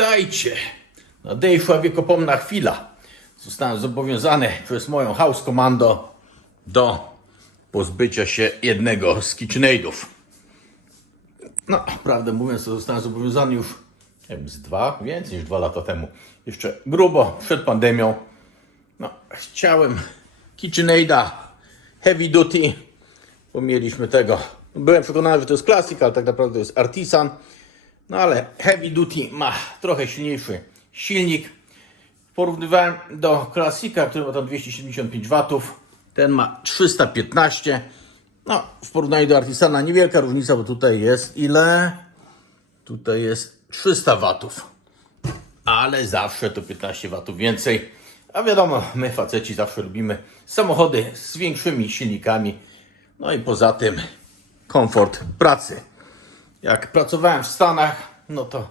Witajcie. Nadejszła wiekopomna chwila. Zostałem zobowiązany przez moją House Commando do pozbycia się jednego z KitchenAidów. No, prawdę mówiąc, to zostałem zobowiązany już wiem, z dwa, więcej niż dwa lata temu. Jeszcze grubo, przed pandemią. No, chciałem KitchenAida Heavy Duty, bo mieliśmy tego. Byłem przekonany, że to jest klasik, ale tak naprawdę to jest Artisan. No ale Heavy Duty ma trochę silniejszy silnik. Porównywałem do klasika, który ma tam 275 W. Ten ma 315. No, w porównaniu do Artisana niewielka różnica, bo tutaj jest ile? Tutaj jest 300 watów. Ale zawsze to 15 watów więcej. A wiadomo, my faceci zawsze lubimy samochody z większymi silnikami. No i poza tym komfort pracy. Jak pracowałem w Stanach, no to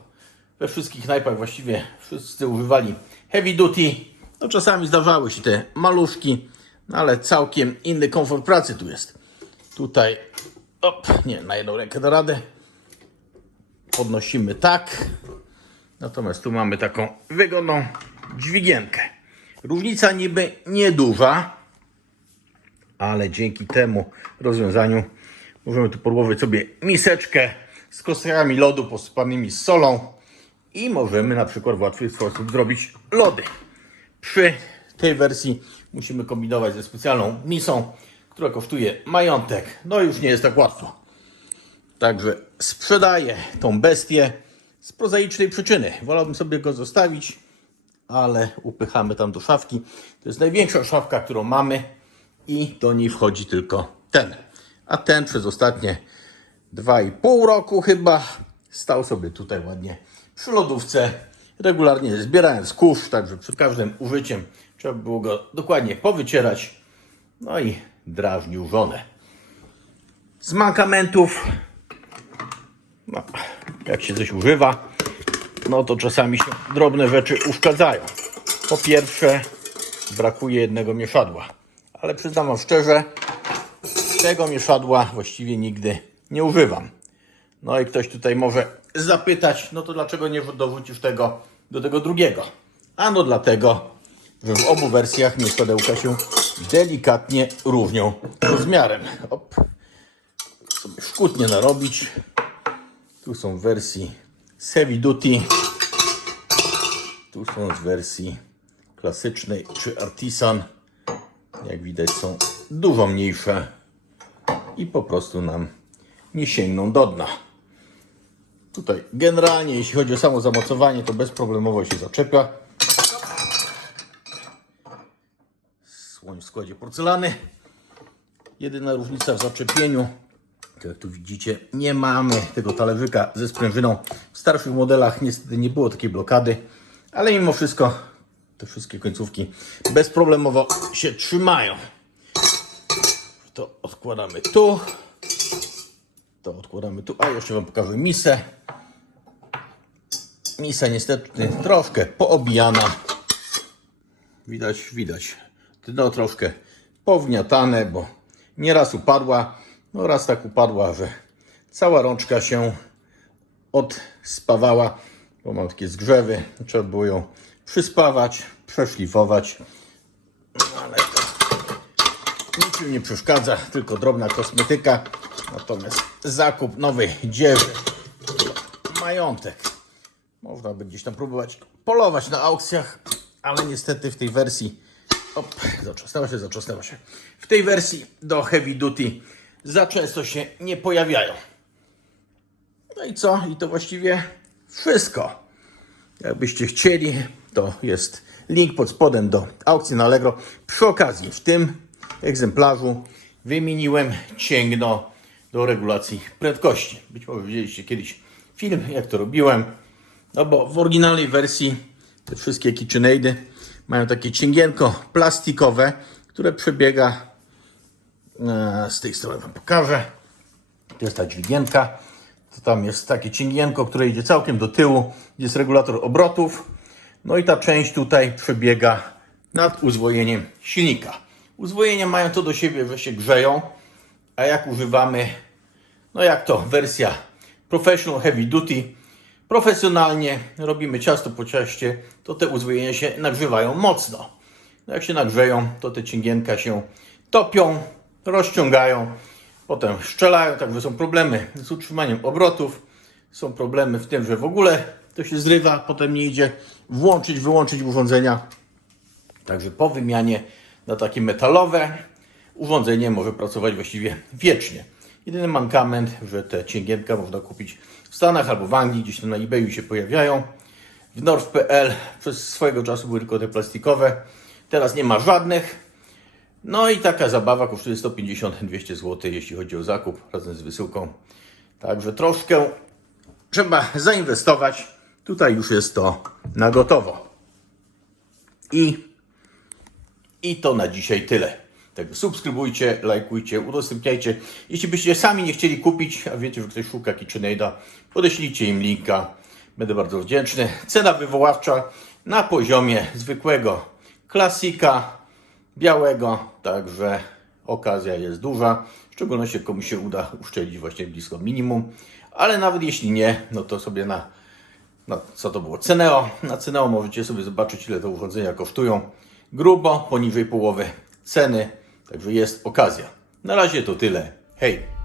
we wszystkich knajpach właściwie wszyscy używali heavy duty. No czasami zdarzały się te maluszki, no ale całkiem inny komfort pracy tu jest. Tutaj, op, nie, na jedną rękę da radę. Podnosimy tak. Natomiast tu mamy taką wygodną dźwigienkę. Różnica niby nieduża, ale dzięki temu rozwiązaniu możemy tu podłożyć sobie miseczkę z kostkami lodu posypanymi solą i możemy na przykład w łatwy sposób zrobić lody. Przy tej wersji musimy kombinować ze specjalną misą, która kosztuje majątek. No już nie jest tak łatwo. Także sprzedaję tą bestię z prozaicznej przyczyny. Wolałbym sobie go zostawić, ale upychamy tam do szafki. To jest największa szafka, którą mamy i do niej wchodzi tylko ten. A ten przez ostatnie 2,5 roku chyba stał sobie tutaj ładnie przy lodówce, regularnie zbierając kurz, także przy każdym użyciem trzeba było go dokładnie powycierać. No i drażnił żonę. Z mankamentów, no, jak się coś używa, no to czasami się drobne rzeczy uszkadzają. Po pierwsze, brakuje jednego mieszadła, ale przyznam wam szczerze, tego mieszadła właściwie nigdy nie używam. No i ktoś tutaj może zapytać, no to dlaczego nie dorzucisz tego do tego drugiego? Ano dlatego, że w obu wersjach mieszadełka się delikatnie różnią rozmiarem. Op. Sobie szkutnie narobić. Tu są w wersji Heavy Duty. Tu są z wersji klasycznej czy Artisan. Jak widać są dużo mniejsze i po prostu nam nie sięgną do dna. Tutaj generalnie jeśli chodzi o samo zamocowanie to bezproblemowo się zaczepia. Słoń w składzie porcelany. Jedyna różnica w zaczepieniu to jak tu widzicie, nie mamy tego talerzyka ze sprężyną. W starszych modelach niestety nie było takiej blokady, ale mimo wszystko te wszystkie końcówki bezproblemowo się trzymają. To odkładamy tu. To odkładamy tu. A jeszcze Wam pokażę misę. Misa niestety troszkę poobijana. Widać, widać. Dno troszkę powniatane, bo nieraz upadła. No raz tak upadła, że cała rączka się odspawała, bo mam takie zgrzewy. Trzeba było ją przyspawać, przeszlifować. No ale to nic mi nie przeszkadza, tylko drobna kosmetyka. Natomiast zakup nowej dzieży, majątek. Można by gdzieś tam próbować polować na aukcjach, ale niestety w tej wersji. Op, zatrzasnęła się, zatrzasnęła się. W tej wersji do Heavy Duty za często się nie pojawiają. No i co? I to właściwie wszystko. Jakbyście chcieli, to jest link pod spodem do aukcji na Allegro. Przy okazji, w tym egzemplarzu wymieniłem cięgno do regulacji prędkości. Być może widzieliście kiedyś film, jak to robiłem. No bo w oryginalnej wersji te wszystkie KitchenAidy mają takie cięgienko plastikowe, które przebiega e, z tej strony Wam pokażę. To jest ta dźwigienka. To tam jest takie cięgienko, które idzie całkiem do tyłu. Jest regulator obrotów. No i ta część tutaj przebiega nad uzwojeniem silnika. Uzwojenia mają to do siebie, że się grzeją, a jak używamy, no jak to? Wersja Professional Heavy Duty, profesjonalnie robimy ciasto po ciaście, to te uzwojenia się nagrzewają mocno. No jak się nagrzeją, to te cięgienka się topią, rozciągają, potem szczelają, także są problemy z utrzymaniem obrotów, są problemy w tym, że w ogóle to się zrywa, potem nie idzie włączyć, wyłączyć urządzenia. Także po wymianie na takie metalowe urządzenie może pracować właściwie wiecznie. Jedyny mankament, że te cięgienka można kupić w Stanach albo w Anglii, gdzieś tam na eBayu się pojawiają. W North.pl przez swojego czasu były tylko te plastikowe. Teraz nie ma żadnych. No i taka zabawa kosztuje 150-200 zł, jeśli chodzi o zakup razem z wysyłką. Także troszkę trzeba zainwestować. Tutaj już jest to na gotowo. I i to na dzisiaj tyle. Także subskrybujcie, lajkujcie, udostępniajcie. Jeśli byście sami nie chcieli kupić, a wiecie, że ktoś szuka KitchenAida, podeślijcie im linka. Będę bardzo wdzięczny. Cena wywoławcza na poziomie zwykłego klasika białego, także okazja jest duża. W szczególności jak komuś się uda uszczelić właśnie blisko minimum. Ale nawet jeśli nie, no to sobie na no, co to było? Ceneo. Na Ceneo możecie sobie zobaczyć, ile te urządzenia kosztują. Grubo, poniżej połowy ceny. Także jest okazja. Na razie to tyle. Hej!